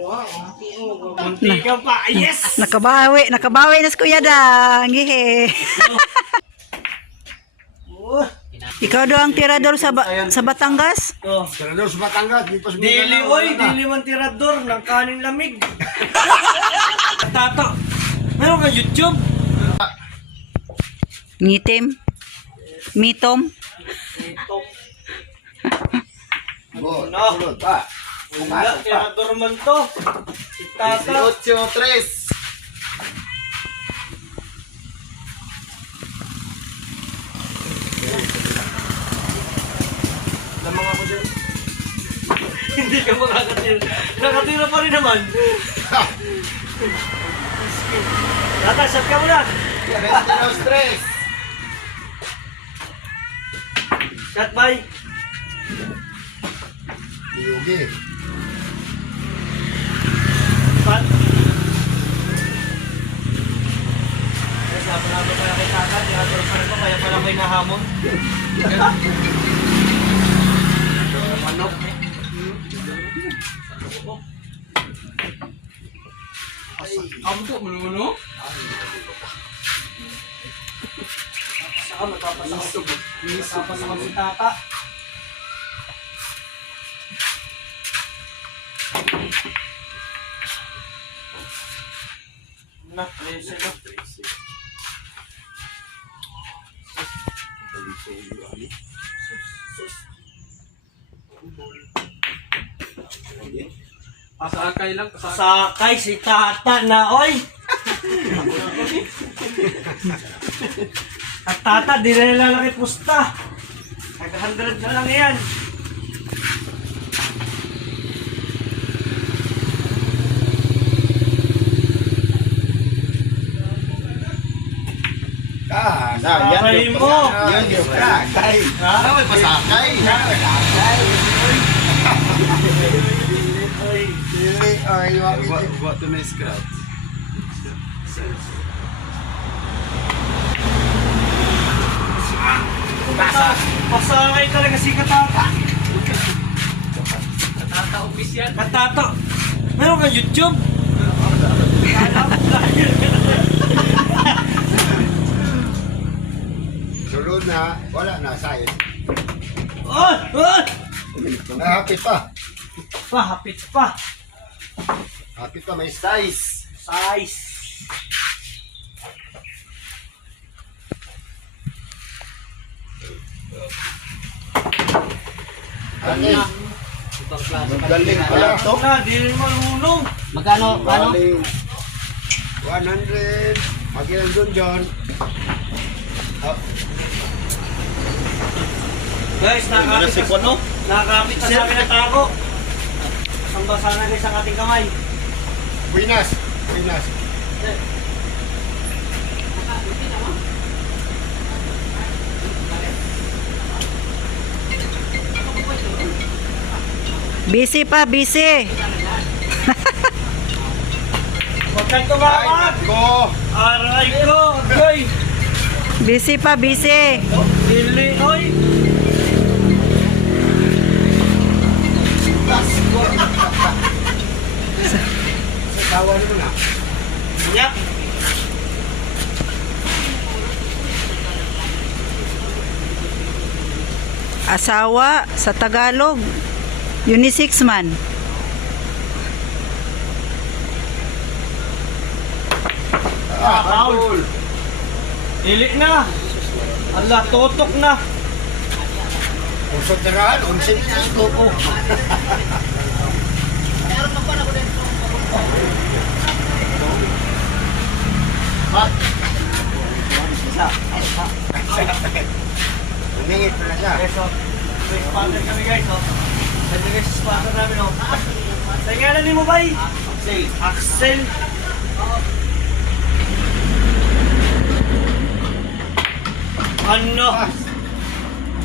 Munti ka pa. Yes! Nakabawi na si Kuya Dang. Gihe. Ikaw daw ang tirador sa Batangas? Oh. Tirador sa Batangas, di pa sa Dili, oy, dili man tirador ng kaning lamig. Tato, meron ka YouTube? Ngitim? Mitom? Ito. Go, No. sunod pa. Wala, tirador man to. Si Tata. 18-3. Lamang ako dyan. Hindi ka makakatira. Nakatira pa rin naman. Tata, shot ka muna. 22-3. Shot, bye. Yugi. Pat. Sabi na ba kaya kay Tata, tirador pa rin ko, kaya pala may nahamon. Manok. Kamto mo naman, no? Saka matapasakot si Tata. Na, 13 na. Pasakay lang. Sakay si Tata na, oy! At Tata, di na nilalaki pusta. Nag-100 na lang yan. Sakay mo. Yan yung sakay. Ano may pasakay? Dili, ay, What to nice crowd. Pasakay talaga si Katata. Tata official. Katata, meron kang YouTube? sunod na, wala na, sayang. Oh! Oh! Hapit pa. Hapit pa. Hapit pa, may size. Size. Galing. Galing pala to. Na, di rin marunong. Magkano? Galing. 100. Magilan dun, John. Guys, nakakapit na sa amin ang tako. Ang basa na guys ang ating kamay. Buenas. Buenas. Busy pa, busy. Huwag kang tumakas. Ko. Aray ko, agoy. Busy pa, busy. Dili, oy. Tawa mo na. Yak. Asawa sa Tagalog. Unisex man. Foul. Dili na. Allah, totok na. Usod na kaan, unsin na ito po. Umingit na siya. Okay, so, may sponsor kami guys, oh. Pwede guys, sponsor namin, oh. Sa ngalan ni mo ba? Axel. Axel. Ano?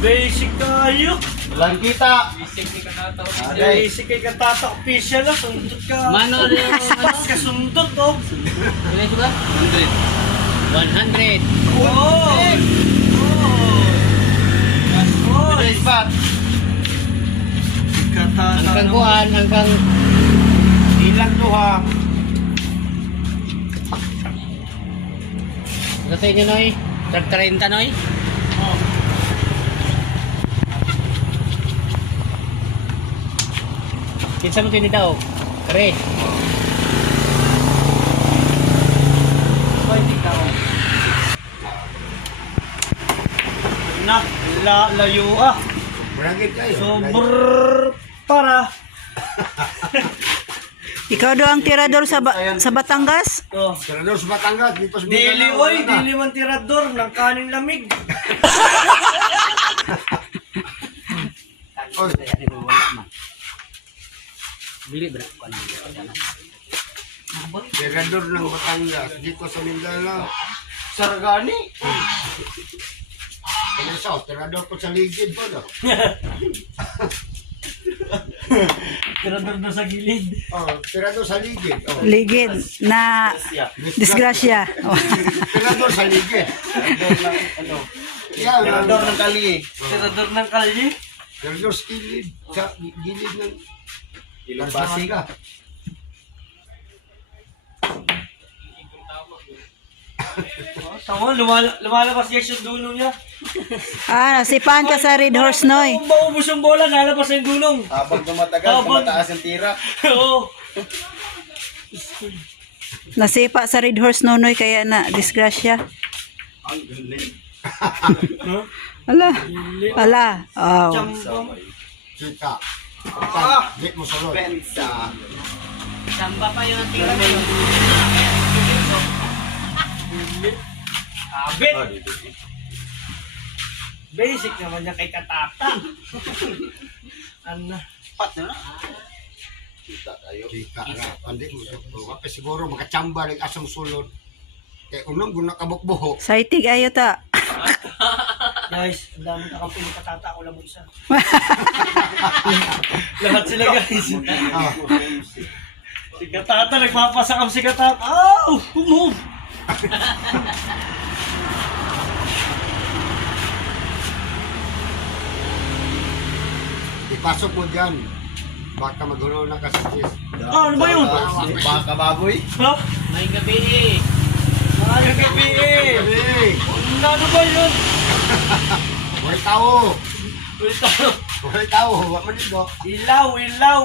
Basic kayo. Walang kita. Isip ni Katata Basic kay Katata official, ah. Sundot ka. Mano rin yung Pas ka sundot, oh. Ilan ba? 100. Oh! Oh! Nice spot. Katata. Hanggang kuhan, hanggang Ilang sa inyo, Noy? 30, Noy? Oh. Kinsa mo tini daw? Kare. Ay, di tao. Na, layo ah. Barangay kayo. So, para. Ikaw daw ang tirador sa Batangas? Oh. Tirador sa Batangas, dito sa Dili, Mindanao, oy, wala na. dili man tirador ng kaning lamig. Oy, Bili ba? tirador ng Batangas, dito sa Mindanao. Sargani. Ano sa, tirador ko sa ligid po, no? Tirador na sa gilid. Oh, tirador sa ligid. Oh. Ligid na disgrasya. Tirador sa ligid. Ano? Yeah, Tirador ng kalye. Tirador ng kalye. tirador sa gilid. Sa gilid ng Ilang basig. Tama, lumalabas yung dulo niya. Nasipahan ka sa Red Horse, Noy. Kung maubos yung bola, lalabas yung dulong. Habang tumatagal, tumataas ang tira. Oo. Nasipa sa Red Horse, Noy, kaya na disgrasya. Ang galing. Ala. Ala. Oh. Chambang. kita. Di mo sunod. Pensa. Samba pa yung tira na yun. Abit. Basic naman niya kay Katata. Ano? Pat na na. Kita tayo. Kita na. Pandi mo sunod. Kapag siguro makachamba ng asang sulod. Eh, unang guna kabukbuho. Saitig ayo ta. Guys, ang dami kakampi ni Katata. Ako lang mo isa. Lahat sila guys. Ah, Si Katata, nagpapasakam si Katata. Ow! Move! ipasok mo dyan. Baka magulo na ka sa sis. Ano ba yun? Baka baboy. Ha? May gabi eh. Maayong gabi eh. Hey! Ano ba yun? Huwag tao! Wait, ano? Huwag tao! Huwag man ito. Ilaw, ilaw.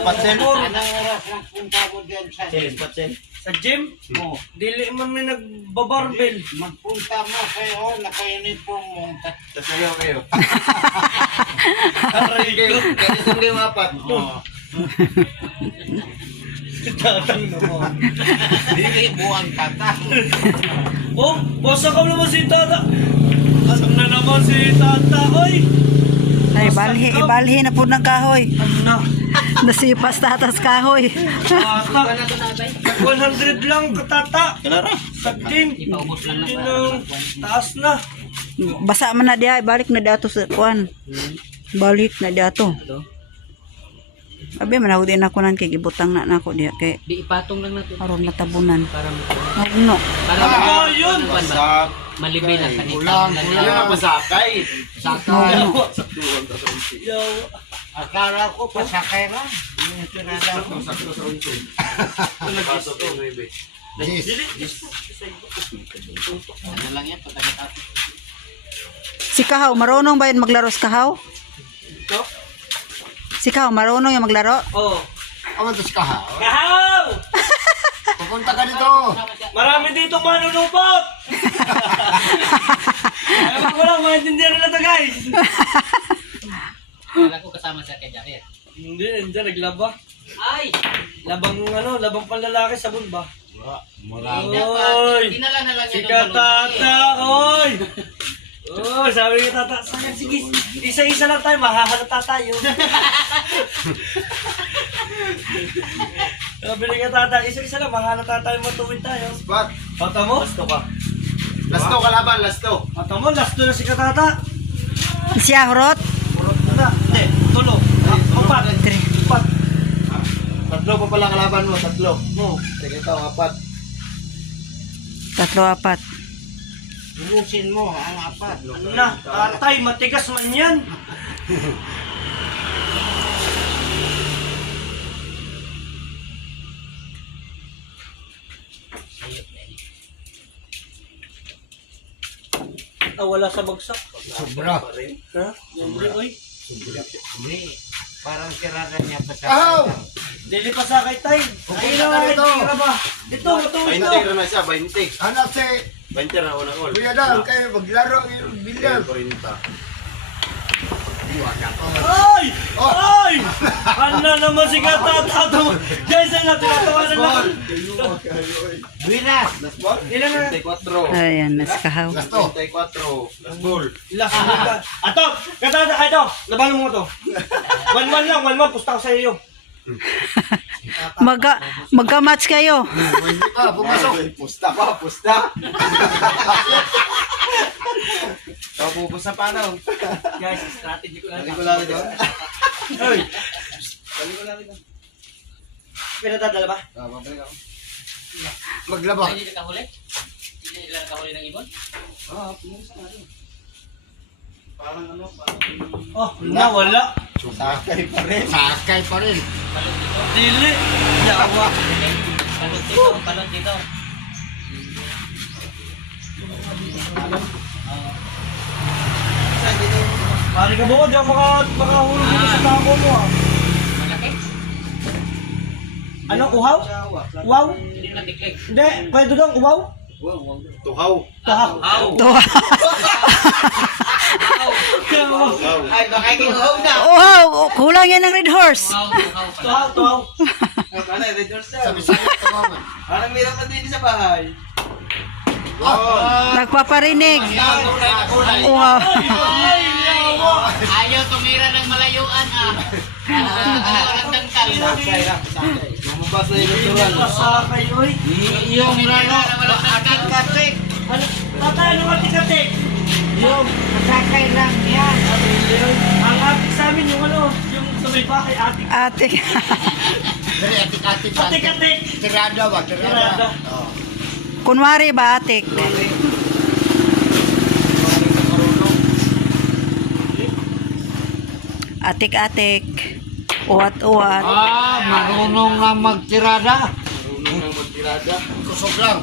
Patsen. Motor. Patsen. Sa gym? Oo. Dili man may nagbabarbell. Magpunta mo kayo, naka-uniform mo. Tapos ngayon kayo. Aray ko. Kaya saan kayo mapat? Tatang naman. Dili buwang tata. Oh, bosa ka naman si Tata. Ano na naman si Tata, oy? Ay, balhi na po ng kahoy. Ano? Nasipas tatas kahoy. Tata. 100 lang Katata. Kanara. Sa gym. Ipaubos lang na. Hindi na. Taas na. Basa man na diya, balik na dato sa kuan. Balik na dato. Abi man ako din ako nan kay gibutang na nako diya kay Di ipatong lang natin. aron matabunan. Para No. para Ah, yun. Sak. malibay na kanita. Kulang, Yan kulang. ang pasakay. No. Yaw. Akala ko pasakay lang. Yung tinadal ko. Sakto sa unso. Pasok yung bebe. Yes. Ano lang yan, pagkakatapos. Si Kahaw, marunong ba yun maglaro si Kahaw? Ito? Si Kahaw, marunong yung maglaro? Oh. Ang ito ka ha? Kahaw! Pupunta ka dito. Marami dito manunupot! Alam ko lang, maintindihan nila to guys. Kala ko kasama siya kay Jacket. Hindi, hindi, naglaba. Ay! Labang panlalaki sa ba? Oy! Oy! Dinala na lang Si niya doon sa Katata, oy! Oh, sabi ni Tata, sige, isa-isa lang tayo, mahahalata tayo. Sabi ni Katata, isa-isa lang, mahahalata tayo, matuwid tayo. Spot. Mata mo? Lasto ka. Lasto kalaban, lasto. Mata mo, last na si Katata. Siya horot? Purot na na. Hindi, tulo. Apat. Apat. Tatlo pa pala kalaban mo, tatlo. No. Sige ito, apat. 3-4. Lulusin mo ang apat. Ano na, tatay, matigas man yan. wala sa bagsak. Sobra. Ha? Hindi, oy. Hindi. Parang sirada niya pa sa Aw! Dili pa sa kay tay. Ay, na na, dito. tira ba? Dito, ito, 20 ito. na siya, 20. Anak si 20 na unang all. Kuya Dan, kayo maglaro yung bilyar. 40. Ay! Ay! Ano naman si Katatato? Guys, ay natinatawanan na. Buinas. Ilan na? 24. Ayan, naskahaw. Gasto. 24. Last ball. Last na. Ato! Katatato, ito. Labalo mo to. 1-1 lang, 1-1. Pusta ko sa iyo. Magka-match kayo. Hindi pa, pumasok. Pusta pa, pusta. Pupusta pa na. Guys, strategy ko lang. Balik ko lang ito. Ay! Balik ko lang ito. Pinatadala ba? Babalik ako. Maglaba. Hindi nakahuli? Hindi nila nakahuli ng ibon? Pumunta nga rin. Parang ano, parang... Oh, wala. Sakay pa rin. Sakay pa rin. Balot dito. Dili. Yawa. Balot dito. Balot dito. Pari ka buod, di ako makahulog dito sa tabo mo ah. Malaki. Ano, uhaw? Uhaw? Hindi mo natiklik. Hindi, pwede doon, uhaw? Tuhaw. Tahaw. Aw! Tuwa. Tuhaw. Ay, baka kinuhaw na. Wow, kulang yan ng red horse. Wow, wow, Tuhaw, tuhaw. Ano, red horse daw. Sabi sa'yo, tawaman. Parang meron pa din sa bahay. Nagpaparinig. Kulay. Wow. Ay, yawa. Ayaw tumira ng malayuan ah. Walang dangkal. Sakay lang, sakay. Lumabas na yung natural. Pasakay, oy. Yung Tumira ano, na walang dangkal. katik. Ano, tatay, ano katik-katik? Yung masakay lang yan. Ang atik sa amin, yung ano, yung sa may bahay, atik. Ate. Dali, atik-atik. Atik-atik. Tirada ba? Tirada. Tirada. Kunwari ba, atik? Atik-atik. Uwat-uwat. Marunong na magtirada. Marunong nang magtirada. Kusog lang.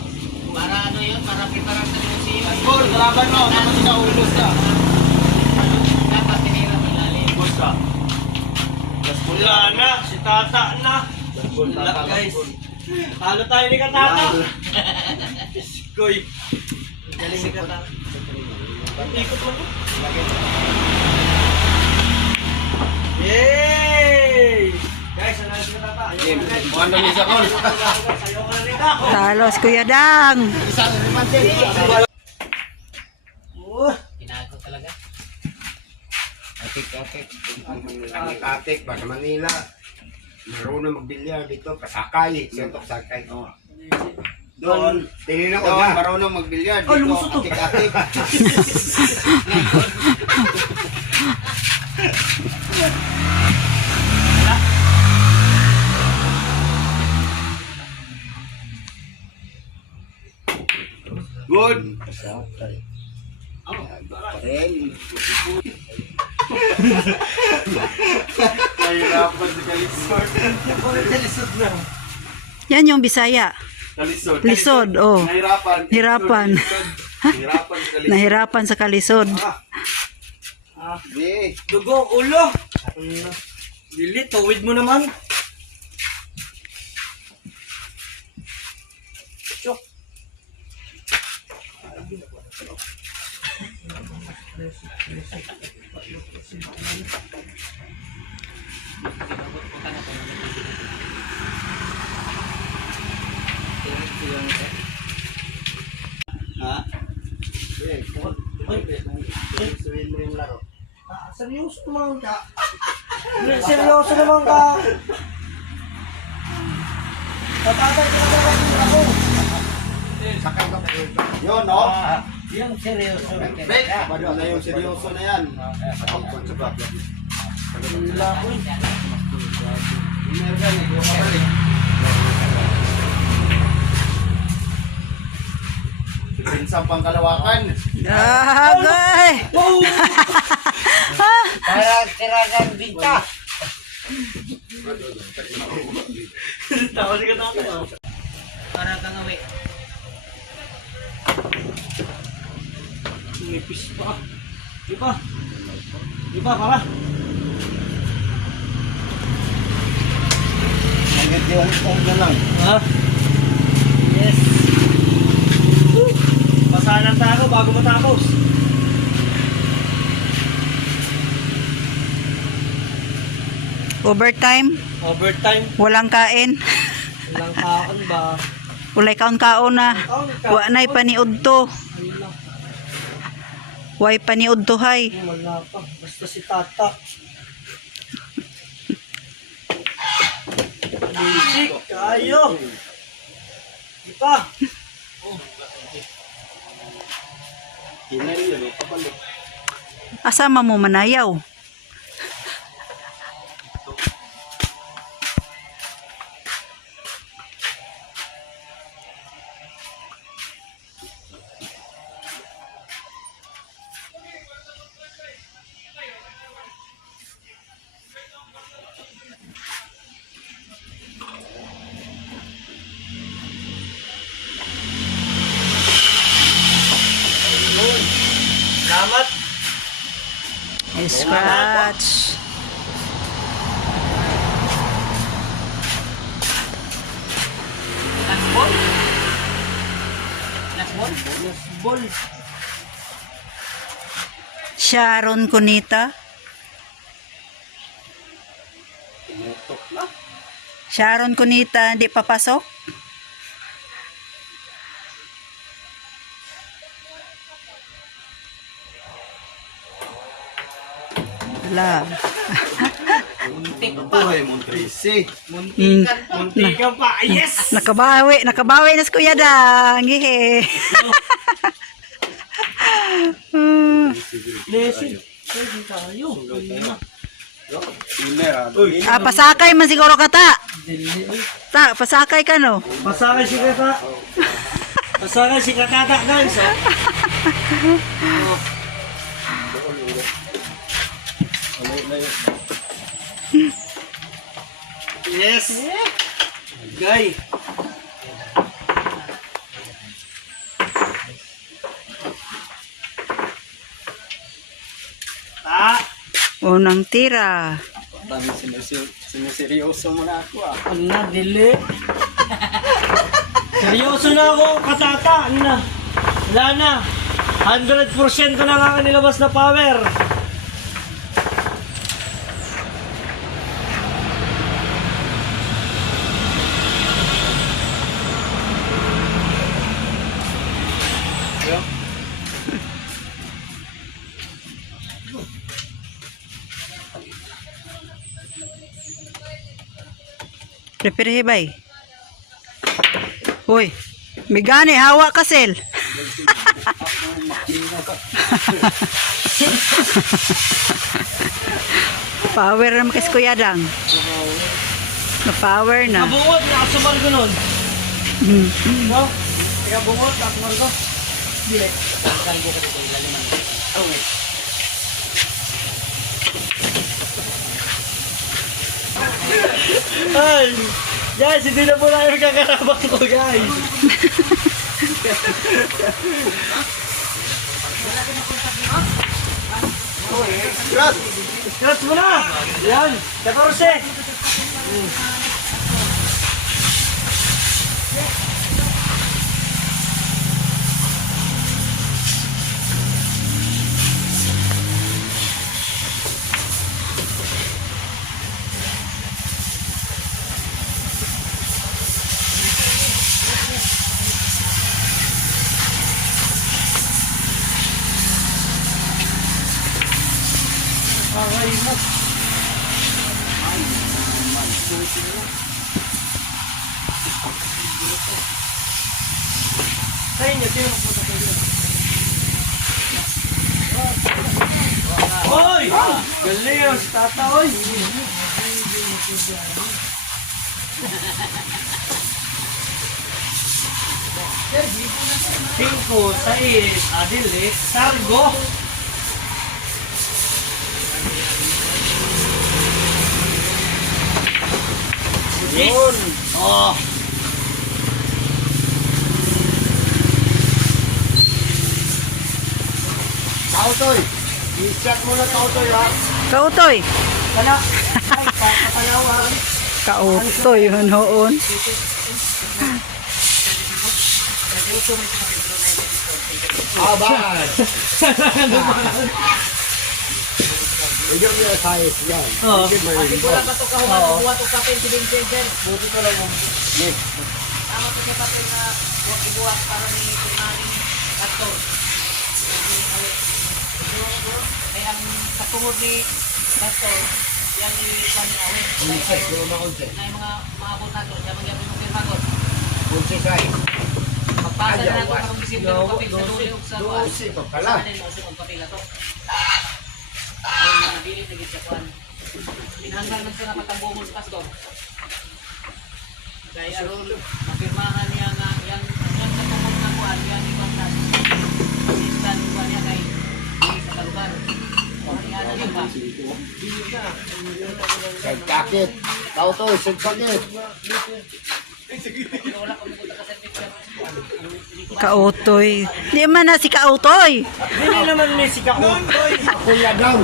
Para ano yun? Para piparang sa museum. Gol, kalaban mo. Tapos na ulos ka. Dapat tinira sa ilalim. Ulos ka. Last ball Wala na, si tata na. Last ball, Wala, tata, guys. last ball. Halo tayo ni Katata. Iskoy. Galing si Katata. Ikot mo. Yay! Guys, ano si Katata? Game. Mukhang dami sa call. Ayaw ka na rin ako. Talos, Kuya Dang. Isang rimante. Tinago talaga. Atik-atik. Atik-atik. Basta Manila. Marunong magbilyar dito. Pasakay. Siyempre, pasakay. Doon. Tinino ko Doon, na. marunong magbilyar. Oh, Dito, lumusot to. atik-atik. Good. Nahirapan si Kalisod. Kalisod na. Yan yung Bisaya. Kalisod. Lisod, oh. Nahirapan. Hirapan. Nahirapan si Kalisod. Nahirapan sa kalisod. Hindi. Dugo, ulo. Dili, tuwid mo naman. Chok. Ha? Suhin mo yung laro. Seryoso naman ka. Seryoso naman ka. Tatatay ka na ako. Sakay ka pa rin. Yun, no? Yung seryoso. Break. Bado na yung seryoso na yan. Wala ko eh. Inergan, ikaw ka rin. Pinsang pangkalawakan. Agay! Wow! Para tiradan binta. Tawa si Katata. Para kang awi. Nipis pa. Di pa. Di pa, para. Nagadiwan ko na lang. Ha? Yes. Woo! Pasanan tayo bago matapos. Overtime, Overtime. walang kain. Walang kaon ba? Walay kaon-kaon na. Wa nay paniud to. Ayun lang. Way paniud to hay. Wala pa. Basta si Tata. Music. Kayo. Di pa. Asama mo manayaw. Salamat. Scratch. Last ball? Last ball? Last ball. Sharon Cunita. Sharon Cunita, hindi papasok? Wala. Buhay mo, Tracy. Munti ka pa. Yes! Nakabawi na si Kuya Dang. Gihe. Lesson. Pwede tayo. Pasakay man siguro ka ta. Pasakay ka no. Pasakay si Kata. Pasakay si Katata guys. Oh. Yes. Guy. Unang tira. Siniseryoso mo na ako ah. Ano na, dili. Seryoso na ako, Katata. Ano na? Wala na. 100% na nga ang nilabas na power. Prepare bay. Hoy, migani hawa ka sel. Power na makis Kuya Dang. Na power na. Nabungod, nakasumar ko nun. No? Ika bungod, nakasumar ko. Dili. Ay! Guys, hindi na po namin kakarabang ko, guys. Scratch mo na! Yan, 14. Sa inyo, tinok mo sa kayo. Oy! Galing ang tata, oy! 5, 6, Adile, Sargo. Yun! Oh! Kautoy. I-check mo na kautoy ha. Kautoy. Kana. Ay, papalawa. Kautoy, noon. Abad. Ikaw niya size yan. Oo. Hindi may Kasi wala pa ito kahuman, buhat o kapel, si Vincent. Buti ko lang. Tama ito kay papel na buhat para ni Kunaling Pastor. Kaya ang katungod ni Pastor, yan ni Pani Awin. Kunse, pero na kunse. Na yung mga maabot na ito, yan mga yung firmagot. Kunse size. Magpasa na nato karong Disyembre ng papel sa dulog sa buwan. Dosi pa pala. Sa kanil, dosi ang papel na to. Ayun, nabili na gid siya kuan. Pinanggal man siya na patambungol sa Pastor. Kaya aron mapirmahan niya nga yang katungod na kuan yan ni Pastor. Assistant kuan niya kay sa kalugar. Kaya na niya pa. Sagkakit. Kautoy, sagkakit. Wala ko mo sa certificate. Kautoy. Di man na si Kautoy. Hindi naman may sika ko. Kuya daw.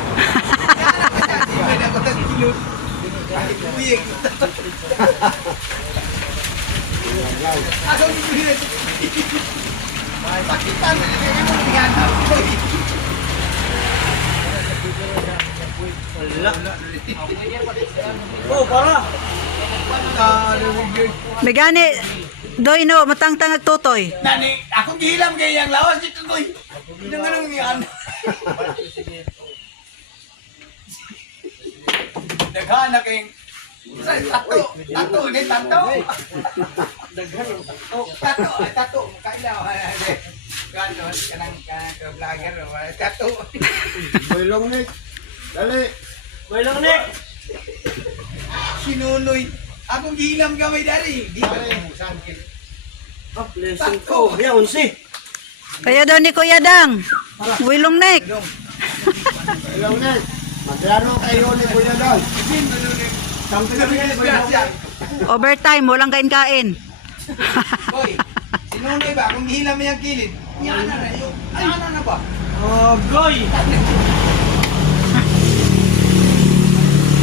Oh, para. May gani. Doy no, matangtang at tutoy. Nani, akong gihilam kaya yung lawas dito ko. Hindi nga nang yan. Daghan na kayong tato. Tato, ni tato. Tato. Kailan. Ganon, kanang ka-vlogger. Tato. Boylong Nick. Dali. May lang, Nick. Sinunoy. Akong gihilam gamay dari. Di ba? Ah, blessing ko. Yan, unsi. Kaya daw ni Kuya Dang. Wilong neck. Boylong Nick. Maglaro kayo ni Kuya daw. Sampai na rin siya. Overtime, walang kain-kain. Boy, sinunoy ba? Akong gihilam yung kilid. Yan na yun. Ay, ano na ba? Oh, goy.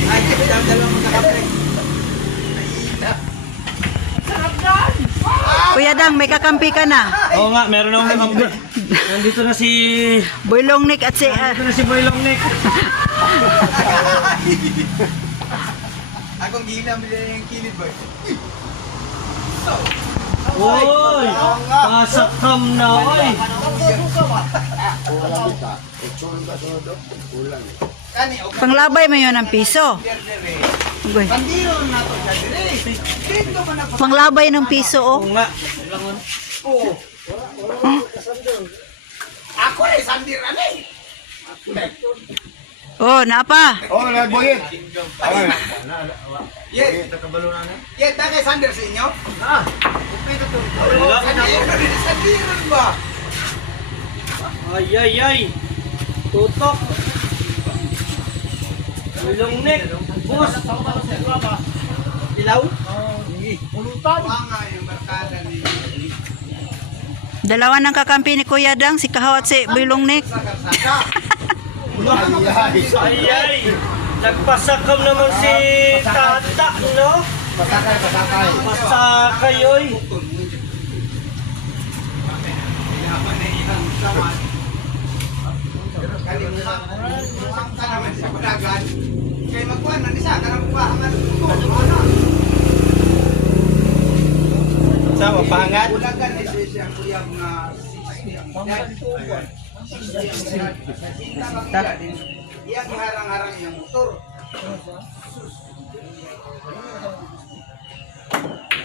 Ay, dalawang magkakape. Kuya Dang, may kakampi ka na. Oo nga, meron akong nandito na si... Wilong neck at si... Nandito na si Boylong Nick. Akong gihilam yung kilid, boy. Oy! Pasakam na, oy! Wala kita. Utsun ka sunod doon. Kulang. Kani, o Panglabay mo yun ng piso. Ugoy. Pandiro na to sa dire. Dito man ako. Panglabay ng piso, oh. Oo nga. Oo. Ako eh, sandir na eh. Oh, napa. Oh, nagboyet. Yes. Yes, na kay sandir sa inyo? Ah! Oh, sandir ba? Ay, ay, ay! Tutok! Boylong Nick! Boss! Ilaw? Mga yung barkada ni Dalawa ng kakampi ni Kuya Dang, si Kahaw at si Wilong neck. sa karsada. Ay, ay! Nagpasakam naman si Tata, no? Pasakay, pasakay. Pasakay, oy! Kalimutan ka naman sa padagan. Kay magkuhan man isa, karang pahangan. Sa mapangan? Ulagan ni siya ang kuya mga 60. Iyang harang-harang yung motor.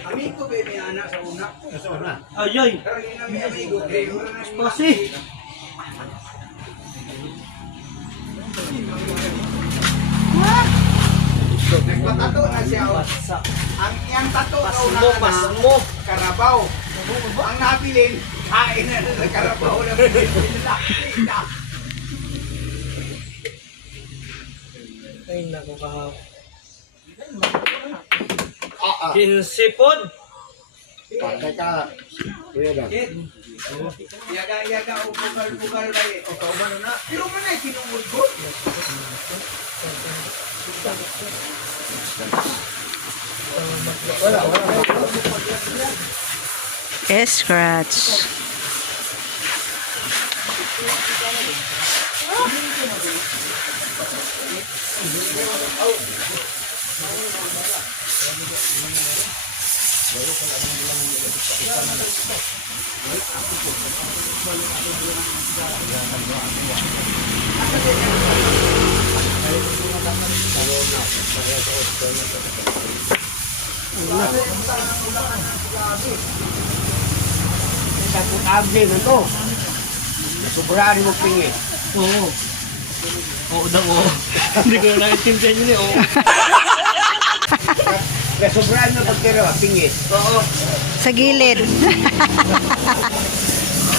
Amigo ba may anak sa una? Ay, ay! Pero yun ang may amigo. Kasi! Nagpatato na siya. Ang iyang tato daw na Pasmo! Karabaw. Ang nabilin, kain na sa Karabaw. Ay, naku kahaw. Ah, ah. Kinsipod! Patay ka. Iya lang. Kit. Yaga, o bugal ba eh. O kauban na. Pero man ay kinungod. Scratch. Takot abli na to. Sobrang mo pingin. Oo. Oo daw, oo. Hindi ko na naiintindihan yun eh, oo. Sobrang mo pagkiro, pingin. Oo. Sa gilid.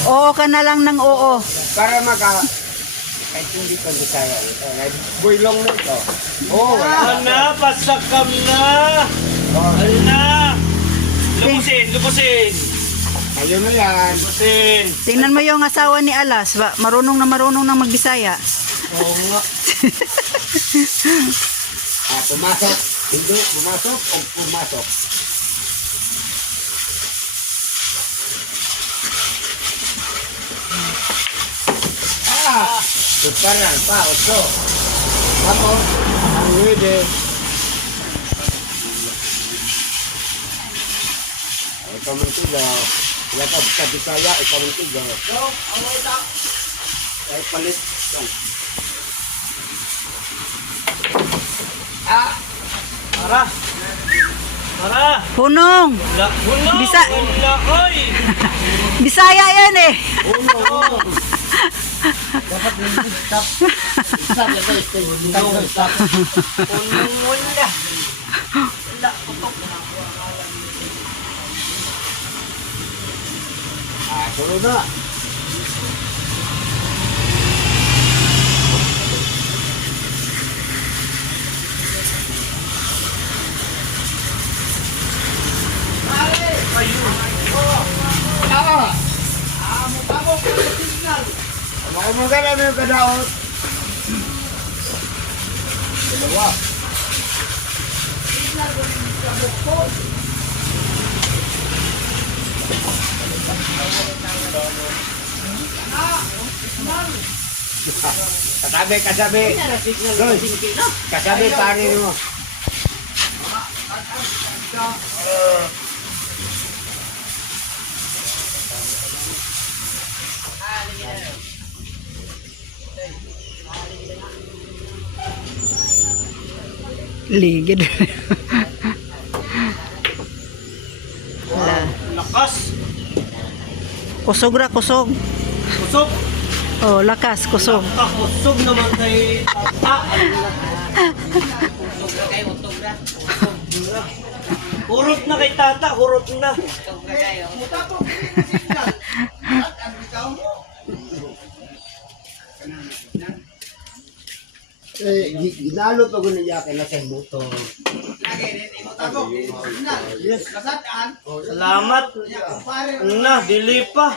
Oo ka na lang ng oo. Para kahit hindi ko kaya. Buylong na ito. Oo, wala. Ana, pasakam na! Ala! Lubusin! Ayun na yan. Lubusin! Tingnan mo yung asawa ni Alas. Marunong na magbisaya. Oo nga. Pumasok. Hindi, pumasok o pumasok. Tukaran pa, oso. Tapos, ang wede. Ikaw man tigaw. Lakad ka Bisaya, ikaw man tigaw. Ay, palit. Tara! Tara! Punong. Wala! Bisa- Wala! Oy! Bisaya yan eh. Unang wala! Wala! Sunod na. Makumagala na yung kadaot. Dalawa. Kasabi. Doy, kasabi pare mo. Ligid. Wala. Lakas! Kusog ra, kusog. Kusog! Oh, lakas, kusog. Kakusog naman kay tata! Utog na kayo, utog na. Hurot na kay tata, hurot na! Utog na kayo. Ginalot ako ng yakin na sa motor. Salamat! Ano na, dili pa!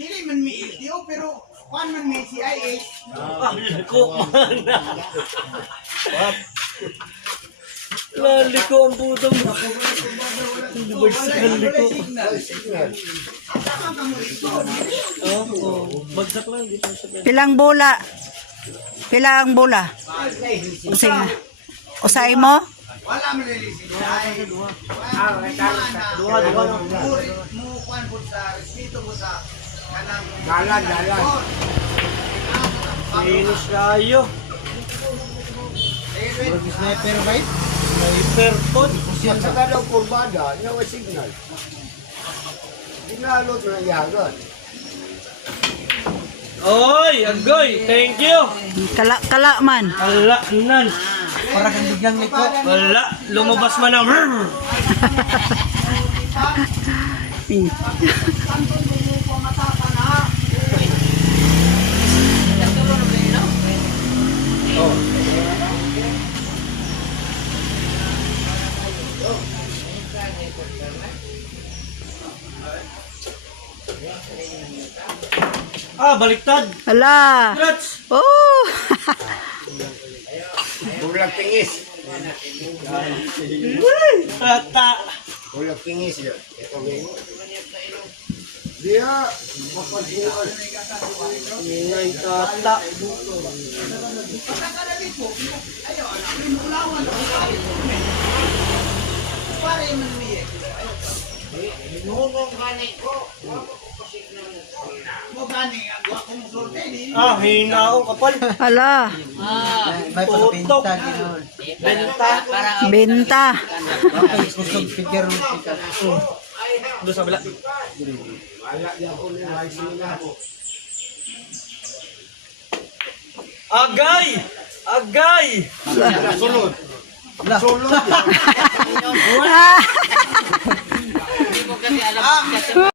Dili man mi LTO pero kuan man mi CIA. Ah, liko man na! Laliko ang putang mo! Hindi ba siya liko? Oo, bagsak lang dito sa pwede. Pilang bola? Pilang bola? Usay mo? Wala man release. Duha. Mo kuan po sa respeto po sa kanang Galan. Finish kayo! sniper ba? Sniper pod! Siya sa kadaw kurbada, niya may signal. Ginalot na yagan. Oy! Agoy! Thank you! Kala man. Wala nan! Para kang biglang nito. Wala! Lumabas man ang baliktad. Hala. Congrats. Oh. Bulag tingis. Tata. Bulag tingis yun. Ito ngayon. Dia, mapagbuhan. Ingay tata. Ah, hina akong kapal. Hala. Tutok. Benta. Benta. Doon sa bila. Agay! Agay! Sulod. Sulod. Ah.